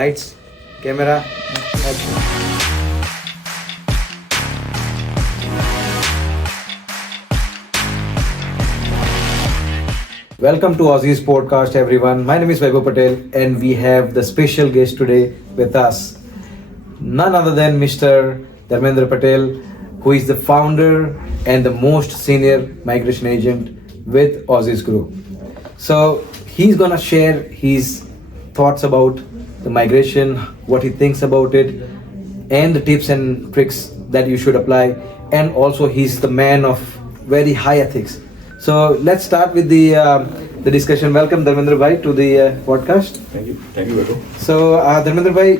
Lights, camera, action. Welcome to Aussizz Podcast, everyone. My name is Vaibhav Patel, and we have the special guest today with us, none other than Mr. Dharmendra Patel, who is the founder and the most senior migration agent with Aussizz Group. So he's gonna share his thoughts about the migration, what he thinks about it, and the tips and tricks that you should apply. And also, he's the man of very high ethics. So let's start with the discussion. Welcome, Dharmendra Bhai, to the podcast. Thank you, Vaibhav. So, Dharmendra Bhai,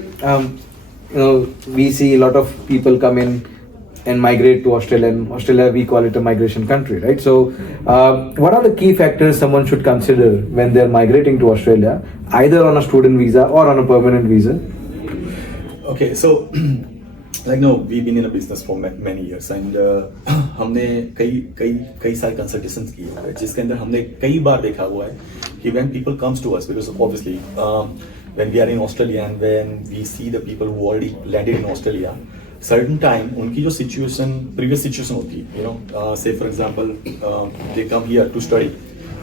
we see a lot of people come in and migrate to Australia. In Australia, we call it a migration country, right? So, what are the key factors someone should consider when they're migrating to Australia, either on a student visa or on a permanent visa? Okay, so we've been in a business for many years and हमने कई सारे consultations किए हैं जिसके अंदर हमने कई बार देखा हुआ है कि when people comes to us, because obviously when we are in Australia and when we see the people who already landed in Australia, certain time उनकी जो previous situation होती है, say for example they come here to study,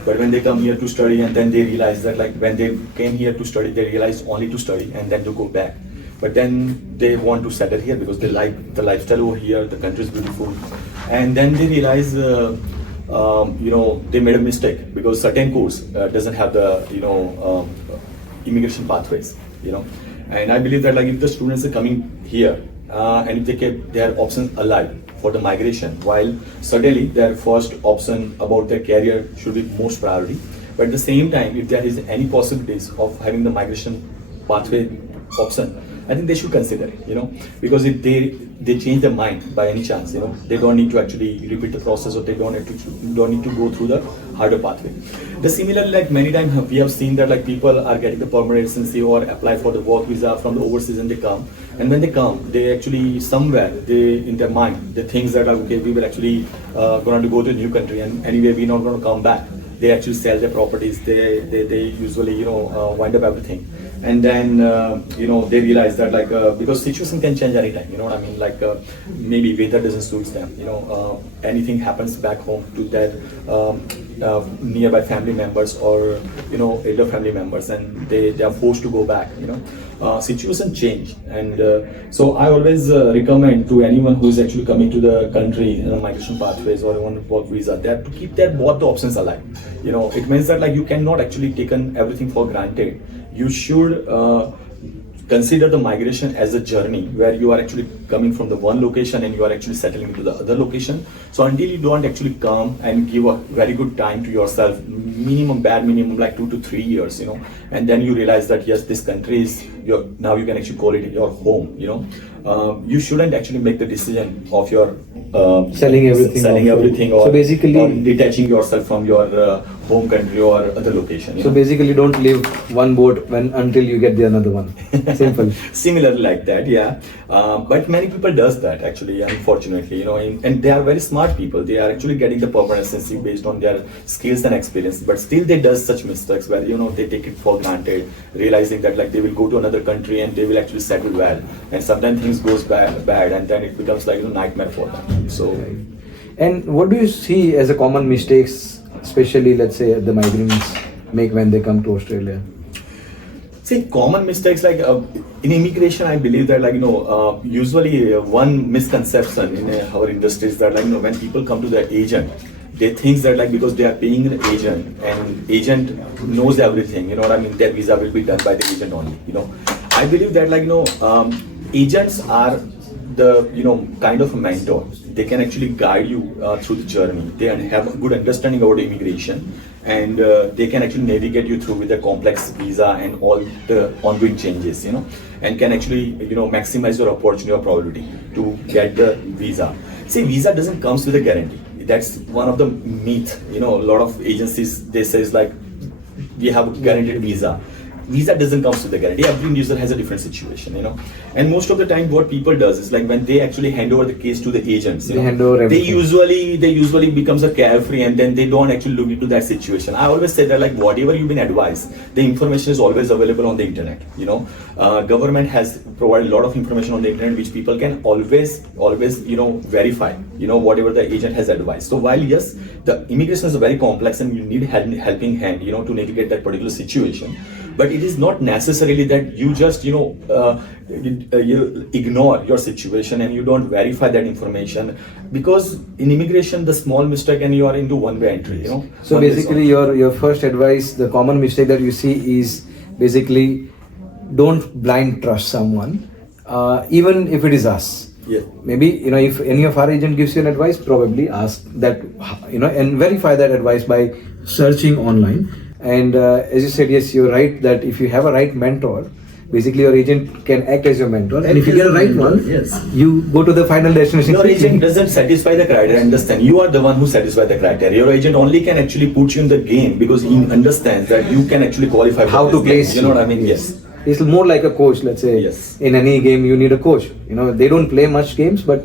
but when they come here to study and then they realize that like when they came here to study, they realized only to study and then to go back. But then they want to settle here because they like the lifestyle over here, the country is beautiful. And then they realize, they made a mistake because certain course doesn't have the, immigration pathways, And I believe that like if the students are coming here and if they keep their options alive for the migration, while certainly their first option about their career should be most priority. But at the same time, if there is any possibilities of having the migration pathway option, I think they should consider it, because if they change their mind by any chance, they don't need to actually repeat the process or they don't need to go through the harder pathway. The similarly, like many times we have seen that like people are getting the permanent residency or apply for the work visa from the overseas and they come. And when they come, they actually somewhere in their mind they think that okay, we will actually going to go to a new country and anyway we're not going to come back. They actually sell their properties. They usually wind up everything. And then they realize that like because situation can change anytime, you know what I mean, like maybe weather doesn't suit them, anything happens back home to their nearby family members or elder family members and they are forced to go back, situation change. And so I always recommend to anyone who is actually coming to the country in migration pathways or on work visa that to keep their both the options alive. It means that like you cannot actually taken everything for granted. You should consider the migration as a journey where you are actually coming from the one location and you are actually settling to the other location. So until you don't actually come and give a very good time to yourself, minimum like 2 to 3 years, and then you realize that yes, this country is now you can actually call it your home, you shouldn't actually make the decision of your selling everything or, so basically or detaching yourself from your home country or other location. So basically don't leave one boat until you get the another one. Simple. Similarly like that, yeah. But many people does that actually, unfortunately, and they are very smart people. They are actually getting the permanent residency based on their skills and experience, but still they does such mistakes where they take it for granted, realizing that like they will go to another country and they will actually settle well, and sometimes things goes bad and then it becomes like a nightmare for them. So and what do you see as a common mistakes, especially let's say the migrants make when they come to Australia? See, common mistakes like in immigration, I believe that usually one misconception in our industry is that when people come to the agent, they think that because they are paying an agent and agent knows everything, their visa will be done by the agent only. I believe that agents are the kind of a mentor. They can actually guide you through the journey. They have a good understanding about immigration, and they can actually navigate you through with a complex visa and all the ongoing changes, and can actually maximize your opportunity or probability to get the visa. See, visa doesn't comes with a guarantee. That's one of the myth. A lot of agencies they says like we have a guaranteed visa. visa doesn't come with the guarantee. Every user has a different situation, and most of the time what people does is like when they actually hand over the case to the agents, they usually becomes a carefree, and then they don't actually look into that situation. I always say that like whatever you've been advised, the information is always available on the internet. Government has provided a lot of information on the internet which people can always verify, whatever the agent has advised. So while yes, the immigration is very complex and you need helping hand, to navigate that particular situation, but it is not necessarily that you just you ignore your situation and you don't verify that information, because in immigration the small mistake and you are into one-way entry. So basically your first advice, the common mistake that you see is basically don't blind trust someone, even if it is us. Yeah. Maybe if any of our agent gives you an advice, probably ask that, and verify that advice by searching online. And as you said, yes, you're right that if you have a right mentor, basically your agent can act as your mentor, and if you get a right one, yes, you go to the final destination. Your agent doesn't satisfy the criteria. Understand, you are the one who satisfies the criteria. Your agent only can actually put you in the game because he understands that you can actually qualify for how to place. You know what I mean? Yes. It's more like a coach, let's say. Yes. In any game, you need a coach. They don't play much games, but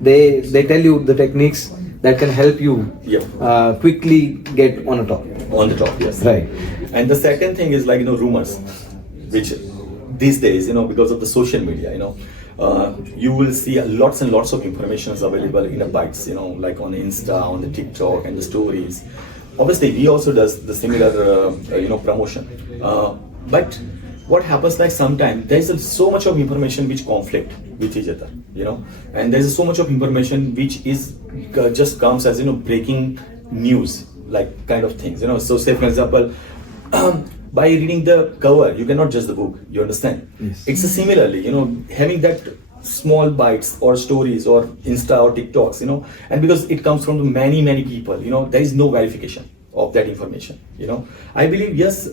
they tell you the techniques that can help you quickly get on the top. On the top, yes. Right. And the second thing is like rumors, which these days, because of the social media, you will see lots and lots of information is available in a bites, like on Insta, on the TikTok, and the stories. Obviously, we also does the similar, promotion, but what happens like sometimes there's so much of information which conflict with each other, and there's so much of information which is just comes as breaking news like kind of things, so say for example by reading the cover you cannot judge the book, you understand? Yes. It's similarly, having that small bites or stories or Insta or TikToks, and because it comes from many people, there is no verification of that information. I believe yes,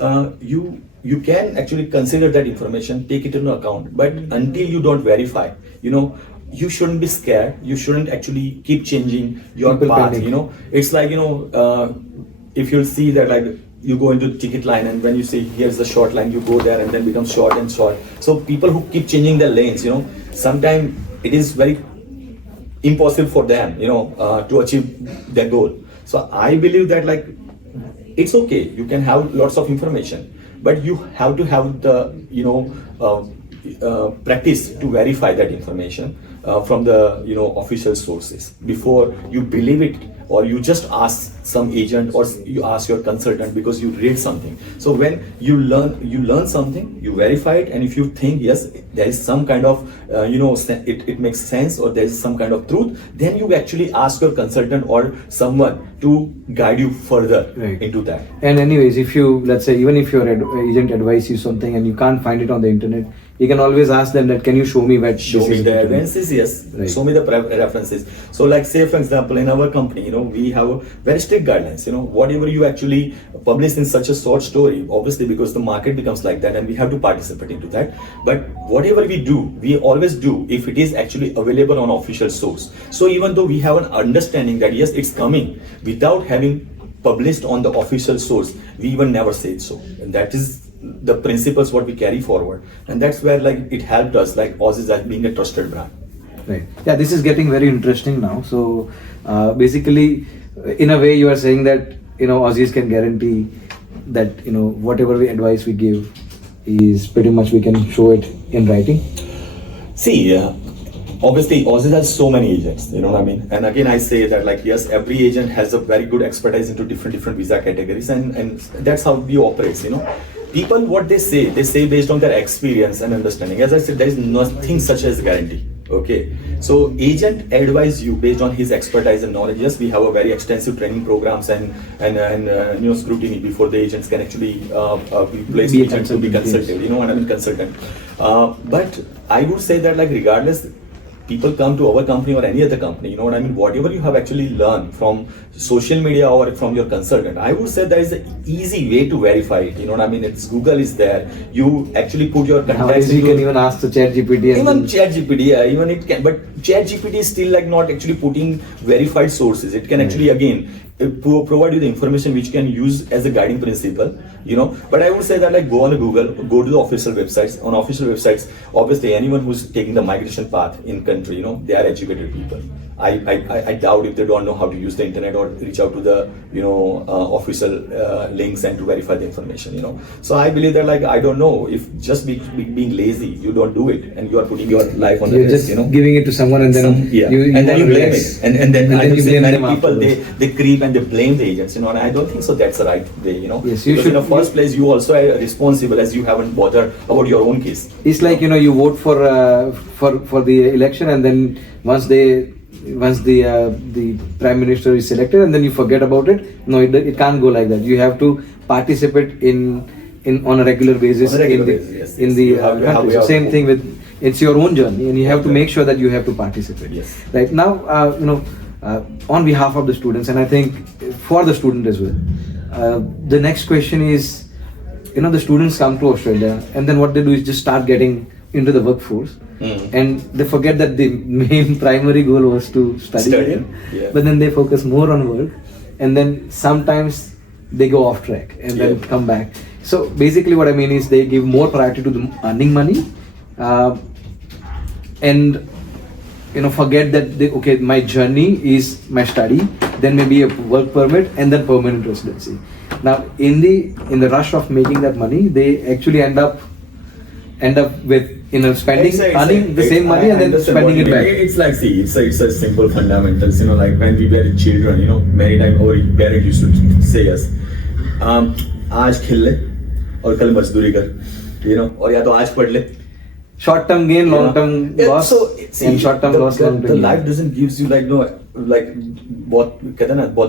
you can actually consider that information, take it into account, but until you don't verify, you shouldn't be scared. You shouldn't actually keep changing your path. It's like if you see that like you go into the ticket line and when you say here's the short line, you go there and then becomes short and short. So people who keep changing their lanes, sometimes it is very impossible for them, to achieve their goal. So I believe that like it's okay, you can have lots of information, but you have to have the practice to verify that information from the official sources before you believe it, or you just ask some agent or you ask your consultant because you read something. So when you learn something, you verify it, and if you think yes there is some kind of it makes sense or there is some kind of truth, then you actually ask your consultant or someone to guide you further into that. And anyways, if you, let's say, even if your agent advises you something and you can't find it on the internet, you can always ask them that, can you show me where show me the evidences? Yes, right. Show me the references. So like say for example in our company, we have a very strict guidelines. Whatever you actually publish in such a short story, obviously because the market becomes like that and we have to participate into that, but whatever we do, we always do if it is actually available on official source. So even though we have an understanding that yes it's coming, without having published on the official source, we even never say it so. And that is the principles what we carry forward, and that's where like it helped us like Aussizz as being a trusted brand. Right. Yeah, this is getting very interesting now. So basically, in a way, you are saying that Aussizz can guarantee that whatever advice we give is pretty much we can show it in writing. See, obviously Aussizz has so many agents, you know what I mean? And again I say that like yes, every agent has a very good expertise into different visa categories, and that's how we operate. People what they say based on their experience and understanding. As I said, there is nothing such as guarantee. Okay, so agent advise you based on his expertise and knowledge. Yes, we have a very extensive training programs and scrutiny before the agents can actually be placed agent to be consulted. You know what I mean, consultant. But I would say that like regardless, people come to our company or any other company, you know what I mean, whatever you have actually learned from social media or from your consultant, I would say there is an easy way to verify it, you know what I mean. It's Google is there, you actually put your contacts. You can even ask the ChatGPT. Even ChatGPT, yeah, even it can, but ChatGPT is still like not actually putting verified sources. It can actually again provide you the information which you can use as a guiding principle, but I would say that like go on Google, go to the official websites. On official websites, obviously anyone who's taking the migration path in country, they are educated people. I doubt if they don't know how to use the internet or reach out to the official links and to verify the information. So I believe that like I don't know if just being lazy, you don't do it and you are putting your life on the risk. Just giving it to someone and then you and then you blame relax. it and then I you say blame many them people afterwards. they creep and they blame the agents, and I don't think so that's the right way. Yes, you because should. In the first place, you also are responsible as you haven't bothered about your own case. It's like you vote for the election, and then once the prime minister is selected, and then you forget about it. No, it can't go like that. You have to participate in on a regular basis in the country. So same thing with, it's your own journey, and you have to make sure that you have to participate. Yes. Right now, on behalf of the students, and I think for the student as well, the next question is, the students come to Australia, and then what they do is just start getting into the workforce, and they forget that the main primary goal was to study. Yeah. But then they focus more on work, and then sometimes they go off track and then come back. So basically what I mean is they give more priority to the earning money, and forget that my journey is my study, then maybe a work permit, and then permanent residency. Now in the rush of making that money, they actually end up with spending, earning the same money and then spending it back. It's like, see, it's a simple fundamentals. Like when we were children, many times our parents used to say us, आज खेल ले और कल मजदूरी कर, और या तो आज पढ़ ले. Short term gain, long term loss, and short term loss, long term the gain. life doesn't gives you both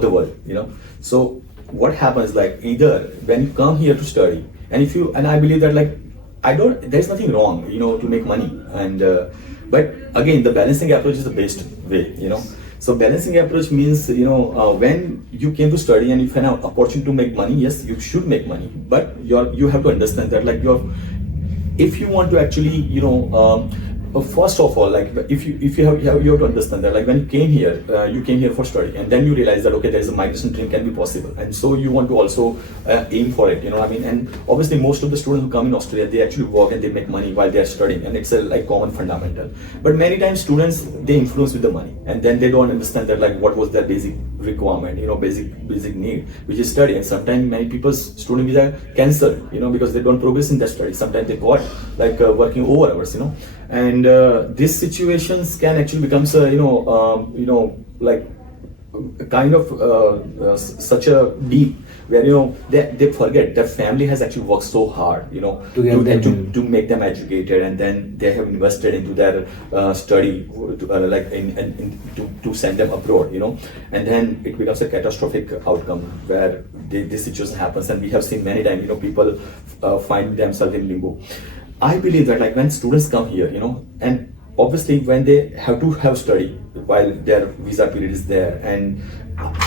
the world, So what happens, like, either when you come here to study, and I believe that there's nothing wrong, to make money, and but again, the balancing approach is the best way, So balancing approach means, when you came to study and if you have an opportunity to make money, yes, you should make money, but you have to understand that if you want to actually, first of all, if you have to understand that when you came here for study, and then you realize that okay, there is a migration dream can be possible, and so you want to also aim for it, and obviously most of the students who come in Australia, they actually work and they make money while they are studying, and it's a common fundamental. But many times students, they influence with the money, and then they don't understand that what was their basic requirement, basic need, which is study. And sometimes many people's student visa cancelled, because they don't progress in that study. Sometimes they got working over hours, and these situations can actually become kind of such a deep, where they forget that family has actually worked so hard to make them educated, and then they have invested into their study to send them abroad, and then it becomes a catastrophic outcome where this situation happens, and we have seen many times people find themselves in limbo. I believe that when students come here, and obviously when they have to have study while their visa period is there, and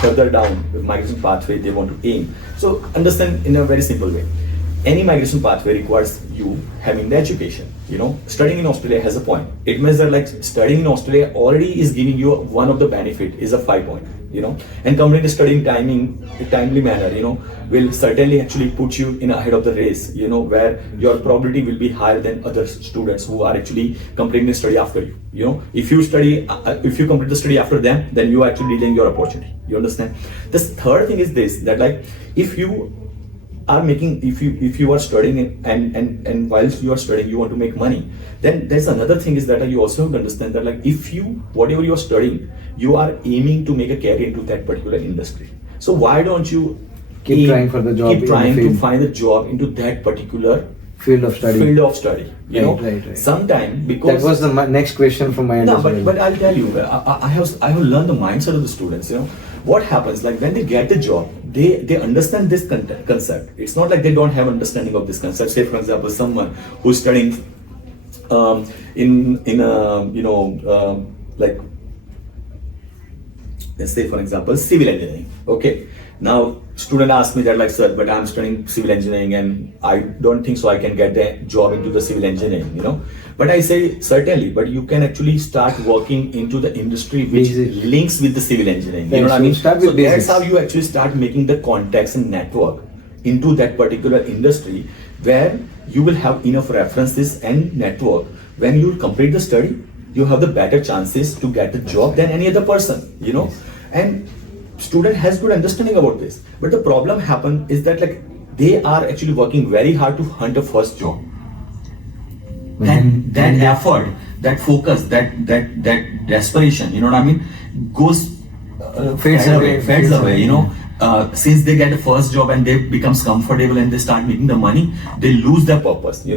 further down the migration pathway they want to aim. So understand in a very simple way, any migration pathway requires you having the education. Studying in Australia has a point. It means that studying in Australia already is giving you one of the benefit is a 5 point. And completing the studying timely manner, will certainly actually put you in ahead of the race, where your probability will be higher than other students who are actually completing the study after you. If you complete the study after them, then you are actually delaying your opportunity. You understand? The third thing is this, that if you are studying and whilst you are studying you want to make money, then there's another thing is that you also have to understand that whatever you are studying, you are aiming to make a career into that particular industry. So why don't you keep trying for the job, keep trying to find a job into that particular field of study, right. Sometimes, because that was the next question from my end. No, but I'll tell you, I have learned the mindset of the students. What happens, when they get the job, they understand this concept. It's not like they don't have understanding of this concept. Say for example, someone who's studying let's say for example civil engineering. Okay, now student asked me that like, sir, but I'm studying civil engineering and I don't think so I can get a job into the civil engineering, But I say certainly, but you can actually start working into the industry which links with the civil engineering. You know what I mean? So that's how you actually start making the contacts and network into that particular industry where you will have enough references and network. When you complete the study, you have the better chances to get the job than any other person, And student has good understanding about this. But the problem happen is that like they are actually working very hard to hunt a first job. And that effort, that focus, that desperation, you know what I mean, goes fades away, since they get a first job and they becomes comfortable and they start making the money, they lose their purpose, they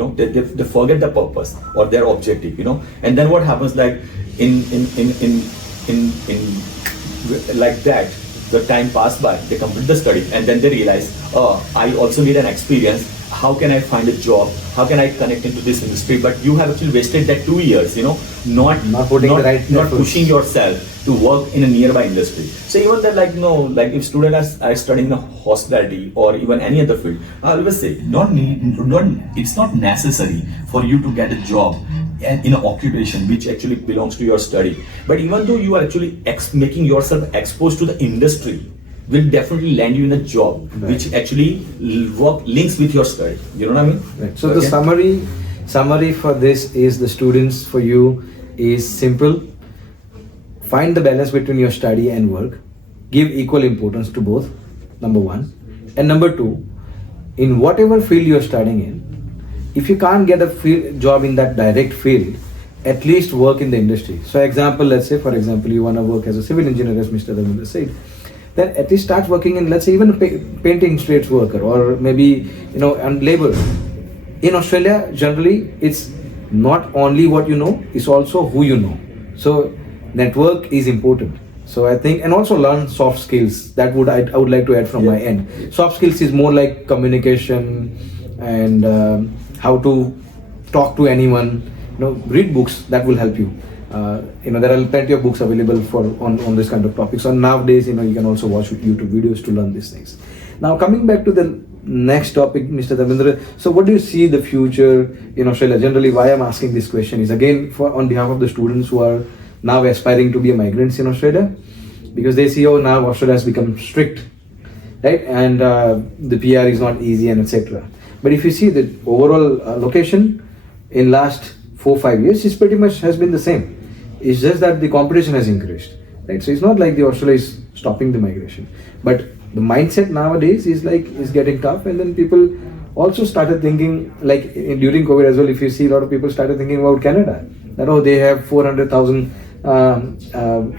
forget the purpose or their objective, and then what happens, like in like that, the time passed by, they complete the study and then they realize, I also need an experience. How can I find a job? How can I connect into this industry? But you have actually wasted that 2 years, not pushing yourself to work in a nearby industry. So even that, like if students are studying in hospitality or even any other field, I always say, it's not necessary for you to get a job in an occupation which actually belongs to your study. But even though you are actually making yourself exposed to the industry, will definitely land you in a job which actually links with your study. You know what I mean? Right. So the summary for this is, the students for you is simple. Find the balance between your study and work. Give equal importance to both, number one. And number two, in whatever field you're studying in, if you can't get a job in that direct field, at least work in the industry. So let's say, for example, you want to work as a civil engineer, as Mr. Dharmendra said, then at least start working in, let's say, even a painting trades worker, or maybe, and labor. In Australia, generally, it's not only what you know, it's also who you know. So network is important. So I think, and also learn soft skills. That I would like to add from my end. Soft skills is more like communication and how to talk to anyone. Read books, that will help you. There are plenty of books available on this kind of topics. And nowadays, you can also watch YouTube videos to learn these things. Now, coming back to the next topic, Mr. Dharmendra. So, what do you see the future in Australia? Generally, why I'm asking this question is again on behalf of the students who are now aspiring to be migrants in Australia, because they see, now Australia has become strict, right? And the PR is not easy and etc. But if you see the overall location in last 4-5 years, it pretty much has been the same. It's just that the competition has increased, right? So it's not like the Australia is stopping the migration, but the mindset nowadays is getting tough, and then people also started thinking, like during COVID as well. If you see, a lot of people started thinking about Canada, that they have 400,000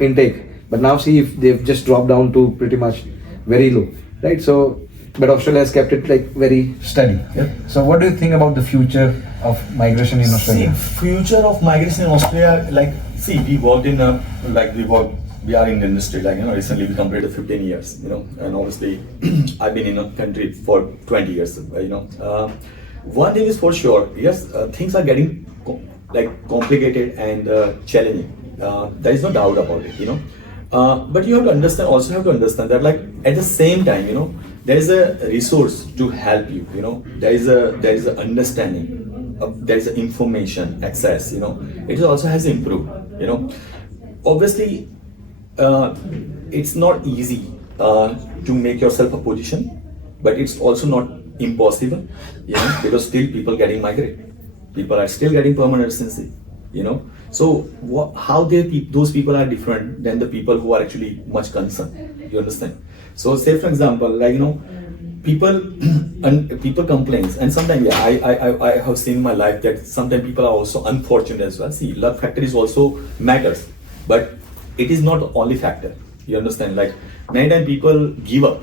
intake, but now see if they've just dropped down to pretty much very low, right? So, but Australia has kept it very steady. Yeah. So what do you think about the future of migration in Australia? Future of migration in Australia, we worked in we are in the industry, recently we completed 15 years, and obviously I've been in a country for 20 years, one thing is for sure, yes, things are getting complicated and challenging. There is no doubt about it, but you have to understand that at the same time, there is a resource to help you, there is a understanding, there is a information access, it also has improved, obviously it's not easy to make yourself a position, but it's also not impossible, because still people getting migrate, people are still getting permanent residency, so how those people are different than the people who are actually much concerned, you understand? So say for example, people complains, and sometimes I have seen in my life that sometimes people are also unfortunate as well. See, luck factor is also matters, but it is not the only factor, you understand? Many times people give up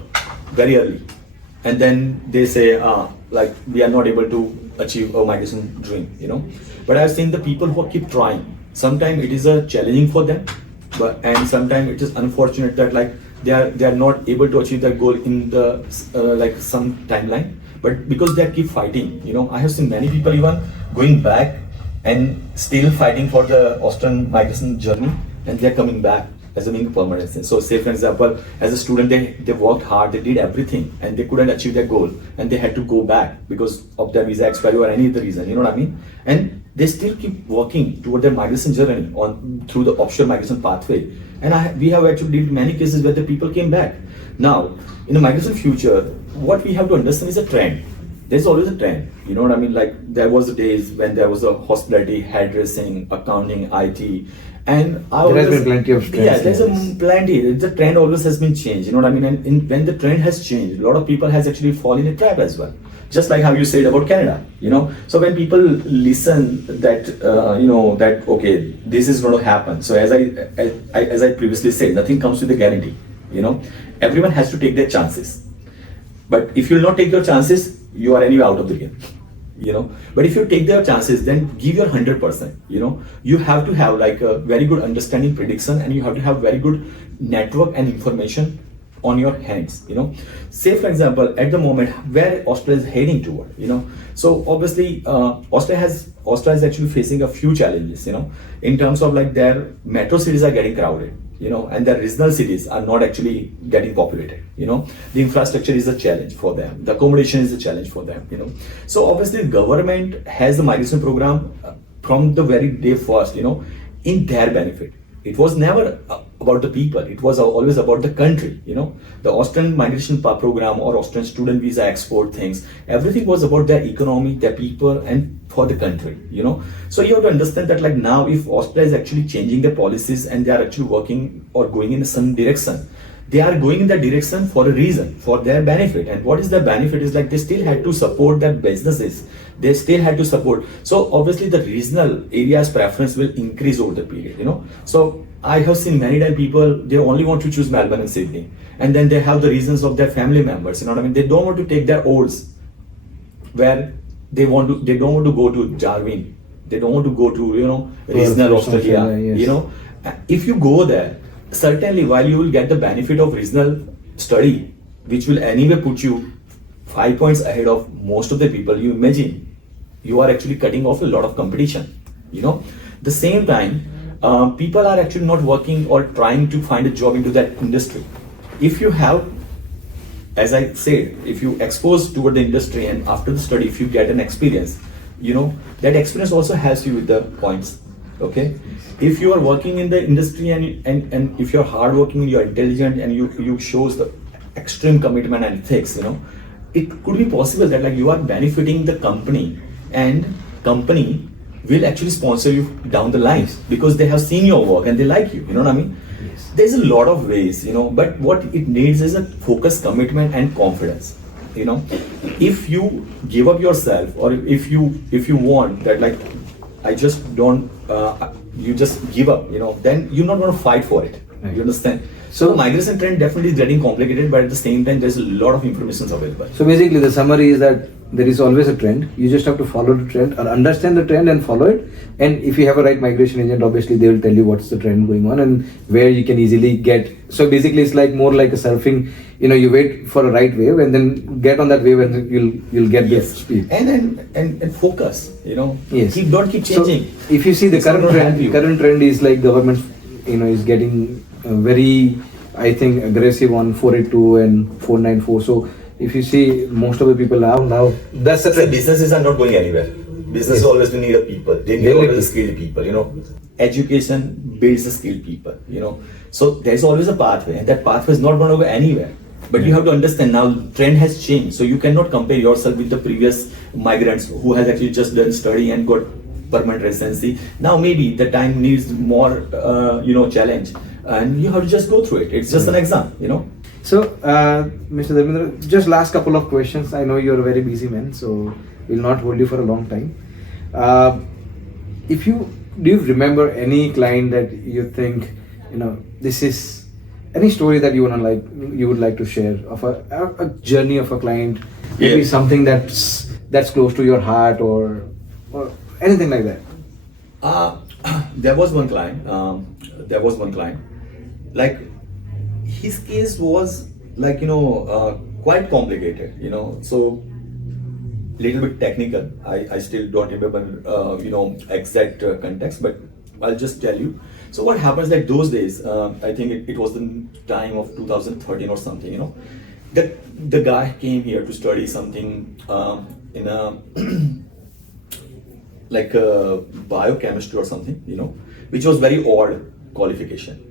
very early, and then they say we are not able to achieve a migration dream, but I've seen the people who keep trying. Sometimes it is challenging for them, and sometimes it is unfortunate that they are not able to achieve their goal in the some timeline, but because they keep fighting, I have seen many people even going back and still fighting for the Australian migration journey, and they are coming back, as a being permanent resident. So say for example, as a student, they worked hard, they did everything, and they couldn't achieve their goal, and they had to go back because of their visa expiry or any other reason. You know what I mean? And they still keep working toward their migration journey on through the offshore migration pathway. And we have actually did many cases where the people came back. Now, in the migration future, what we have to understand is a trend. There's always a trend. You know what I mean? Like there was the days when there was a hospitality, hairdressing, accounting, IT, and there has been plenty of trends. Yeah, there's plenty. The trend always has been changed. You know what I mean? And when the trend has changed, a lot of people has actually fallen in a trap as well. Just like how you said about Canada, you know. So when people listen that that okay, this is going to happen. So as I previously said, nothing comes with a guarantee. You know, everyone has to take their chances. But if you'll not take your chances, you are anyway out of the game. You know, but if you take their chances, then give your 100%. You know, you have to have like a very good understanding, prediction, and you have to have very good network and information on your hands. You know, say for example, at the moment where Australia is heading toward. You know, so obviously Australia is actually facing a few challenges. You know, in terms of like their metro cities are getting crowded. You know, and their regional cities are not actually getting populated. You know, the infrastructure is a challenge for them. The accommodation is a challenge for them. You know, so obviously the government has the migration program from the very day first. You know, in their benefit. It was never about the people. It was always about the country. You know, the Austrian migration program or Austrian student visa export things. Everything was about their economy, their people, and for the country. You know, so you have to understand that like now, if Austria is actually changing their policies and they are actually working or going in some direction, they are going in that direction for a reason, for their benefit. And what is their benefit is like they still had to support their businesses. They still had to support. So obviously the regional areas preference will increase over the period, you know. So I have seen many times people, they only want to choose Melbourne and Sydney. And then they have the reasons of their family members, you know what I mean? They don't want to take their odds where they don't want to go to Darwin. They don't want to go to, you know, regional Australia, yes. You know. If you go there, certainly while you will get the benefit of regional study, which will anyway put you 5 points ahead of most of the people, you imagine you are actually cutting off a lot of competition. You know, the same time, people are actually not working or trying to find a job into that industry. If you have, as I said, if you expose toward the industry and after the study, if you get an experience, you know, that experience also helps you with the points. Okay, if you are working in the industry and if you're hardworking, you're intelligent, and you shows the extreme commitment and ethics, you know, it could be possible that like you are benefiting the company, and company will actually sponsor you down the line because they have seen your work and they like you. You know what I mean? Yes. There's a lot of ways, you know, but what it needs is a focus, commitment, and confidence. You know, if you give up yourself, or if you want that like I just don't, you just give up, you know, then you're not going to fight for it. Right. You understand? So migration trend definitely is getting complicated, but at the same time, there's a lot of information available. So basically, the summary is that there is always a trend. You just have to follow the trend or understand the trend and follow it. And if you have a right migration agent, obviously they will tell you what's the trend going on and where you can easily get. So basically, it's like more like a surfing. You know, you wait for a right wave and then get on that wave, and you'll get the speed. And focus. You know, yes. Don't keep changing. So if you see the current trend is like government, you know, is getting very, I think, aggressive on 482 and 494. So if you see most of the people now that's the trend. Businesses are not going anywhere. Business always need a people. They need always skilled people. You know, education builds the skilled people. You know, so there's always a pathway, and that pathway is not going to go anywhere. But you have to understand now trend has changed, so you cannot compare yourself with the previous migrants who has actually just done study and got permanent residency. Now maybe the time needs more, challenge, and you have to just go through it. It's just an exam, you know. So, Mr. Dharmendra, just last couple of questions. I know you're a very busy man, so we'll not hold you for a long time. Do you remember any client that you think, you know, this is any story that you would like to share of a journey of a client, maybe something that's close to your heart or anything like that? There was one client. Like his case was like quite complicated. So little bit technical. I still don't remember exact context, but I'll just tell you. So what happens like those days, I think it was the time of 2013 or something, the guy came here to study something in a like biochemistry or something, which was very odd qualification.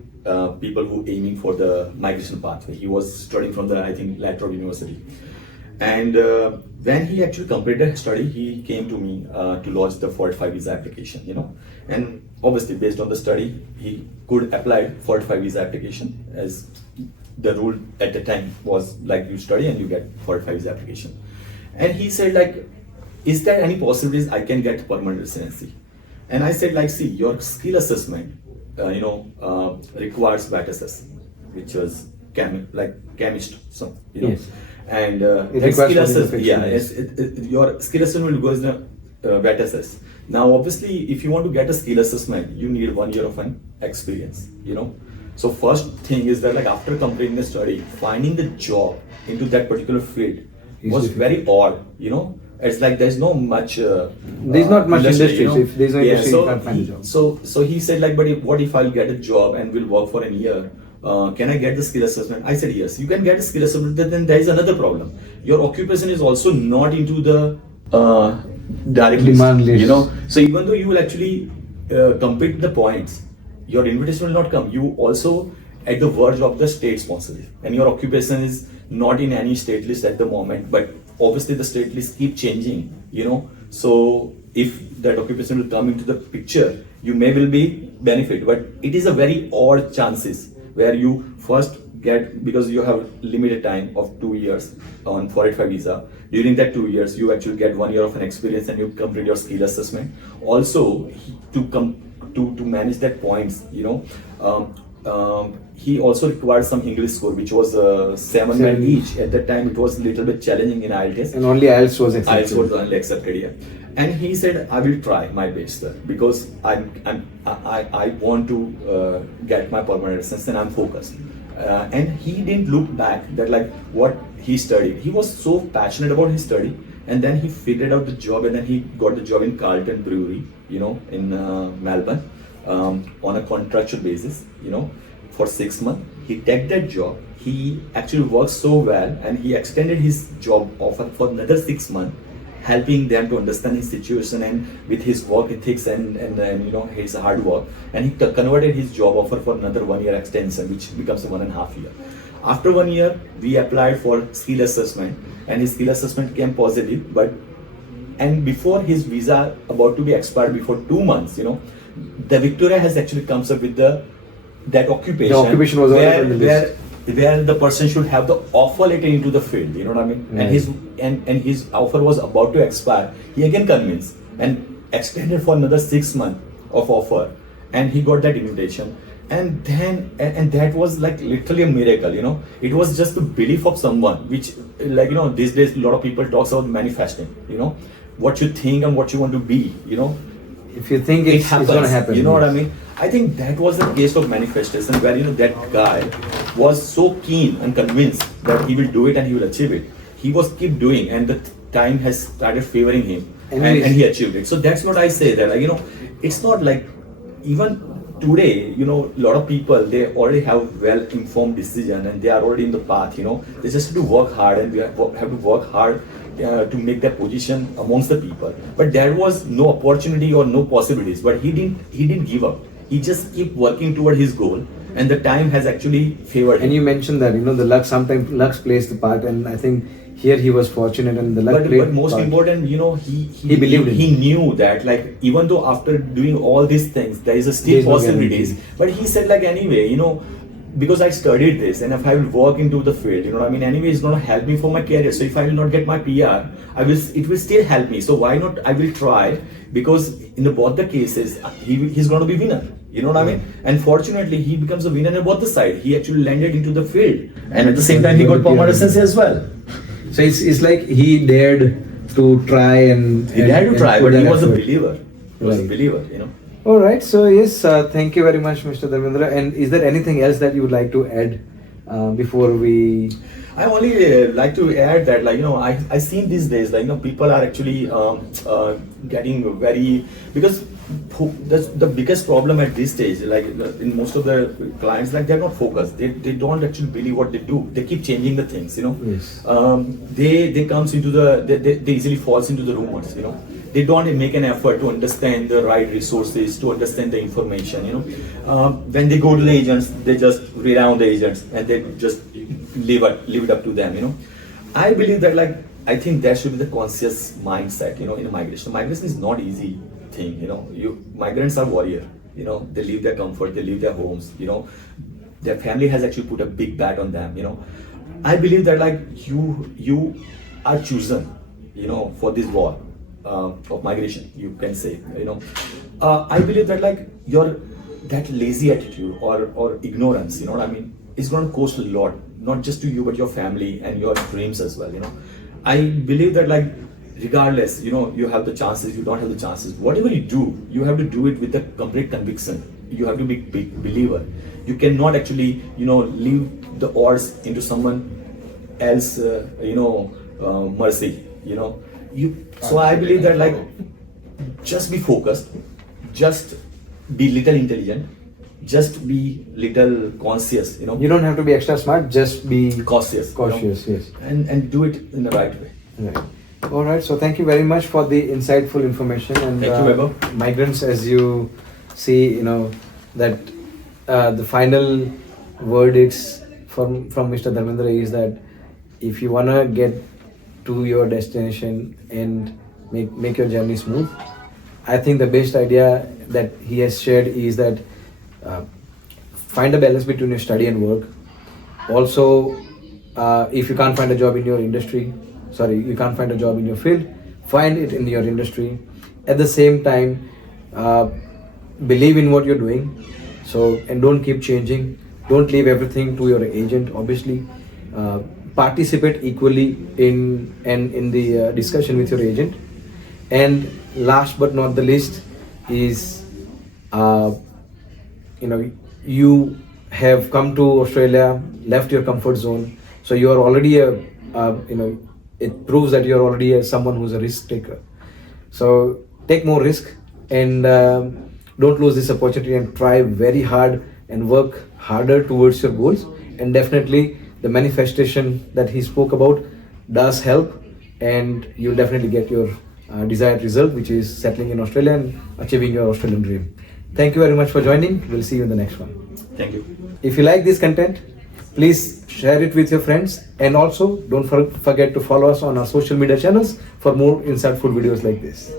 People who aiming for the migration pathway. He was studying from the, I think, Latrobe University. And when he actually completed his study, he came to me to lodge the 45 visa application, And obviously, based on the study, he could apply 45 visa application, as the rule at the time was like you study and you get 45 visa application. And he said like, is there any possibilities I can get permanent residency? And I said like, see, your skill assessment, requires VAT assessment, which was chemist, so Yes. and It that requires skill for the assessment, yeah, fiction, your skill assessment will go as the VAT assess. Now, obviously, if you want to get a skill assessment, you need 1 year of an experience, So first thing is that like after completing the study, finding the job into that particular field was very odd, It's like there's no much. There's not much industry. So if there's no industry, you can't find a job. So he said like, but what if I'll get a job and will work for a year? Can I get the skill assessment? I said yes. You can get a skill assessment. Then there is another problem. Your occupation is also not into the direct demand list. So even though you will actually complete the points, your invitation will not come. You also at the verge of the state sponsorship, and your occupation is not in any state list at the moment, but obviously the state list keep changing, so if that occupation will come into the picture, you may will be benefit, but it is a very odd chances where you first get, because you have limited time of 2 years on 45 visa. During that 2 years, you actually get 1 year of an experience and you complete your skill assessment. Also, to manage that points, he also required some English score, which was 7 each. At that time, it was a little bit challenging in IELTS. And only IELTS was accepted. IELTS was only accepted, yeah. And he said, I will try my best, sir, because I want to get my permanent residence and I'm focused. And he didn't look back that like what he studied. He was so passionate about his study, and then he figured out the job, and then he got the job in Carlton Brewery, in Melbourne, on a contractual basis, for 6 months. He took that job. He actually worked so well, and he extended his job offer for another 6 months, helping them to understand his situation and with his work ethics and his hard work. And he converted his job offer for another 1 year extension, which becomes 1.5 years. After 1 year, we applied for skill assessment, and his skill assessment came positive. And before his visa about to be expired, before 2 months, the Victoria has actually comes up with that occupation. The occupation was already on the list. Where the person should have the offer letter into the field, you know what I mean? Right. And his offer was about to expire. He again convinced and extended for another 6 months of offer, and he got that invitation. And then and that was like literally a miracle, It was just the belief of someone, which these days a lot of people talks about manifesting, what you think and what you want to be, If you think it's going to happen. You know what I mean? I think that was the case of manifestation, where that guy was so keen and convinced that he will do it and he will achieve it. He was keep doing, and the time has started favoring him, and he achieved it. So that's what I say, that it's not like even today, a lot of people, they already have well-informed decision and they are already in the path. They just have to work hard, and we have to work hard to make that position amongst the people. But there was no opportunity or no possibilities. But he didn't give up. He just kept working toward his goal, and the time has actually favored him. And you mentioned that the luck, sometimes luck plays the part, and I think here he was fortunate, and the luck played. But most part. important, he believed in he knew that like even though after doing all these things there is a still possibilities, but he said like anyway, because I studied this, and if I will work into the field, anyway, it's going to help me for my career. So if I will not get my PR, it will still help me. So why not? I will try, because in both the cases, he's going to be winner. You know what I mean? And fortunately, he becomes a winner on both the side. He actually landed into the field, and at the same time, he got permanent residency as well. So it's like he dared to try and he dared to try, but he was a effort. believer. He was a believer, All right. So yes, thank you very much, Mr. Dharmendra. And is there anything else that you would like to add before we? I only like to add that, I seen these days, people are actually getting very, because that's the biggest problem at this stage. Like in most of the clients, like they're not focused. They don't actually believe what they do. They keep changing the things. Yes. They comes into they easily falls into the rumors. They don't make an effort to understand the right resources, to understand the information. When they go to the agents, they just rely on the agents and they just leave it up to them. I believe that I think there should be the conscious mindset. In migration. Migration is not easy thing. Migrants are warrior. They leave their comfort, they leave their homes. Their family has actually put a big bet on them. I believe that you are chosen. For this war of migration, you can say. I believe that your that lazy attitude or ignorance. You know what I mean? It's going to cost a lot, not just to you but your family and your dreams as well. I believe that regardless, you have the chances, you don't have the chances. Whatever you do, you have to do it with a complete conviction. You have to be a big believer. You cannot actually, leave the odds into someone else, mercy. So I believe that just be focused, just be little intelligent, just be little conscious. You don't have to be extra smart. Just be cautious. Yes. And do it in the right way. Right. All right. So thank you very much for the insightful information. And thank you, Vaibhav. Migrants, as you see, that the final verdicts from Mr. Dharmendra is that if you wanna get to your destination and make your journey smooth, I think the best idea that he has shared is that find a balance between your study and work. Also, if you can't find a job in your industry, you can't find a job in your field, find it in your industry. At the same time, believe in what you're doing. And don't keep changing. Don't leave everything to your agent, obviously. Participate equally in the discussion with your agent. And last but not the least is, you have come to Australia, left your comfort zone. So you are already it proves that you are already someone who's a risk taker. So take more risk and don't lose this opportunity, and try very hard and work harder towards your goals. And definitely the manifestation that he spoke about does help, and you'll definitely get your desired result, which is settling in Australia and achieving your Australian dream. Thank you very much for joining. We'll see you in the next one. Thank you. If you like this content, please share it with your friends, and also don't forget to follow us on our social media channels for more insightful videos like this.